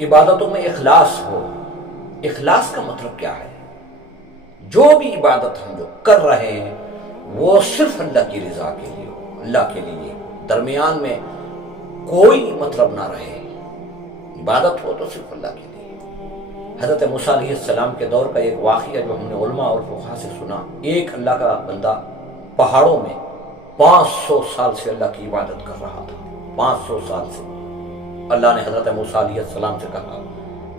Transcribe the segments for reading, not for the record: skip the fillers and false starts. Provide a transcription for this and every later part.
عبادتوں میں اخلاص ہو۔ اخلاص کا مطلب کیا ہے؟ جو بھی عبادت ہم جو کر رہے ہیں وہ صرف اللہ کی رضا کے لیے ہو، اللہ کے لیے، درمیان میں کوئی مطلب نہ رہے۔ عبادت ہو تو صرف اللہ کے لیے۔ حضرت موسیٰ علیہ السلام کے دور کا ایک واقعہ جو ہم نے علماء اور فقہاء سے سنا، ایک اللہ کا بندہ پہاڑوں میں 500 سال سے اللہ کی عبادت کر رہا تھا۔ 500 سال سے اللہ نے حضرت موسیٰ علیہ السلام سے کہا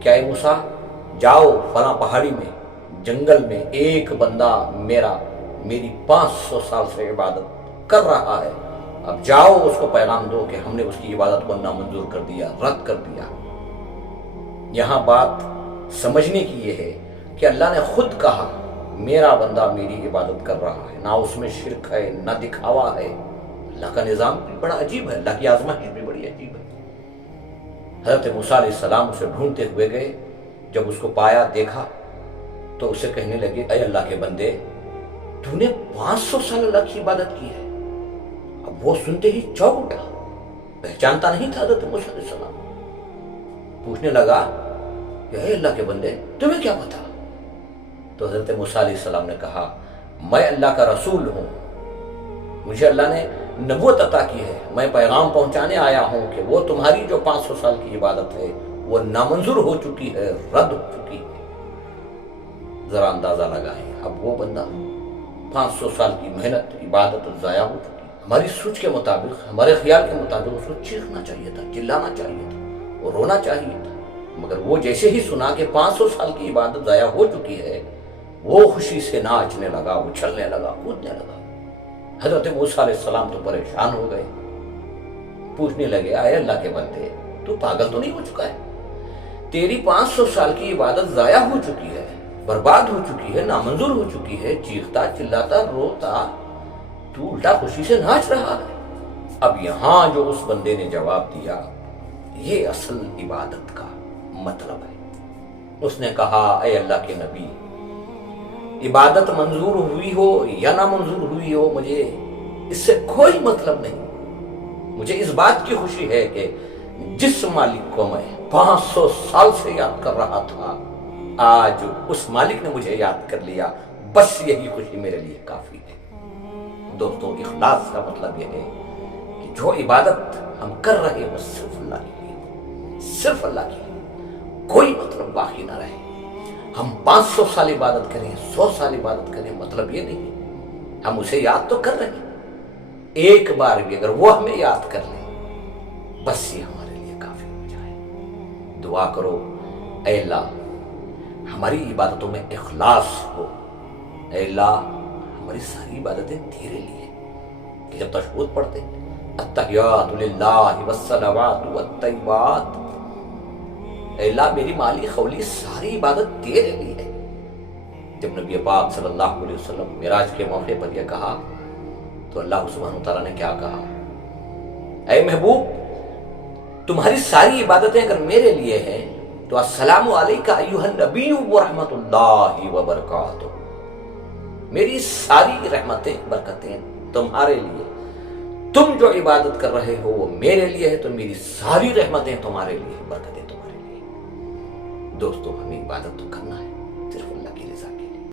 کہ اے موسیٰ جاؤ فلاں پہاڑی میں، جنگل میں ایک بندہ میری 500 سال سے عبادت کر رہا ہے، اب جاؤ اس کو پیغام دو کہ ہم نے اس کی عبادت کو نامنظور کر دیا، رد کر دیا۔ یہاں بات سمجھنے کی یہ ہے کہ اللہ نے خود کہا میرا بندہ میری عبادت کر رہا ہے، نہ اس میں شرک ہے نہ دکھاوا ہے۔ اللہ کا نظام بھی بڑا عجیب ہے، اللہ کی آزمائش بھی بڑی عجیب ہے۔ حضرت موسیٰ علیہ السلام اسے ڈھونڈتے ہوئے گئے، جب اس کو پایا دیکھا تو اسے کہنے لگے اے اللہ کے بندے تو نے 500 سال اللہ کی عبادت کی ہے۔ اب وہ سنتے ہی چونک اٹھا، پہچانتا نہیں تھا حضرت موسیٰ علیہ السلام۔ پوچھنے لگا کہ اے اللہ کے بندے تمہیں کیا پتا؟ تو حضرت موسیٰ علیہ السلام نے کہا میں اللہ کا رسول ہوں، مجھے اللہ نے نبوت عطا کی ہے، میں پیغام پہنچانے آیا ہوں کہ وہ تمہاری جو 500 سال کی عبادت ہے وہ نامنظور ہو چکی ہے، رد ہو چکی ہے۔ ذرا اندازہ لگائیں، اب وہ بندہ 500 سال کی محنت عبادت ضائع ہو چکی۔ ہماری سوچ کے مطابق، ہمارے خیال کے مطابق اس کو چیخنا چاہیے تھا، چلانا چاہیے تھا، وہ رونا چاہیے تھا، مگر وہ جیسے ہی سنا کہ 500 سال کی عبادت ضائع ہو چکی ہے، وہ خوشی سے ناچنے لگا، اچھلنے لگا، کودنے لگا۔ حضرت موسیٰ علیہ السلام تو پریشان ہو گئے، پوچھنے لگے اے اللہ کے بندے تو پاگل تو نہیں ہو چکا ہے؟ تیری 500 سال کی عبادت ضائع ہو چکی ہے، برباد ہو چکی ہے، نامنظور ہو چکی ہے، چیختا چلاتا روتا تو الٹا خوشی سے ناچ رہا ہے۔ اب یہاں جو اس بندے نے جواب دیا یہ اصل عبادت کا مطلب ہے۔ اس نے کہا اے اللہ کے نبی عبادت منظور ہوئی ہو یا نہ منظور ہوئی ہو مجھے اس سے کوئی مطلب نہیں، مجھے اس بات کی خوشی ہے کہ جس مالک کو میں 500 سال سے یاد کر رہا تھا آج اس مالک نے مجھے یاد کر لیا، بس یہی خوشی میرے لیے کافی ہے۔ دوستو اخلاص کا مطلب یہ ہے کہ جو عبادت ہم کر رہے ہیں وہ صرف اللہ کے لیے، صرف اللہ کے لیے، کوئی مطلب باقی نہ رہے۔ ہم 500 سال عبادت کریں، 100 سال عبادت کریں، مطلب یہ نہیں، ہم اسے یاد تو کر رہے ہیں، ایک بار بھی اگر وہ ہمیں یاد کر لیں بس یہ ہمارے لیے کافی ہو جائے۔ دعا کرو اے اللہ ہماری عبادتوں میں اخلاص ہو، اے اللہ ہماری ساری عبادتیں تیرے لیے، کہ جب تشہود پڑھتے التحیات للہ والصلوات والطیبات، اے اللہ میری مالی قولی ساری عبادت تیرے لیے ہے۔ جب نبی پاک صلی اللہ علیہ وسلم معراج کے موقع پر یہ کہا تو اللہ سبحانہ وتعالیٰ نے کیا کہا؟ اے محبوب تمہاری ساری عبادتیں اگر میرے لیے ہیں تو السلام علیکہ ایھا النبی ورحمۃ اللہ وبرکاتہ، میری ساری رحمتیں برکتیں تمہارے لیے، تم جو عبادت کر رہے ہو وہ میرے لیے ہے تو میری ساری رحمتیں تمہارے لیے، برکتیں تمہارے لیے۔ دوستو ہمیں عبادت تو کرنا ہے،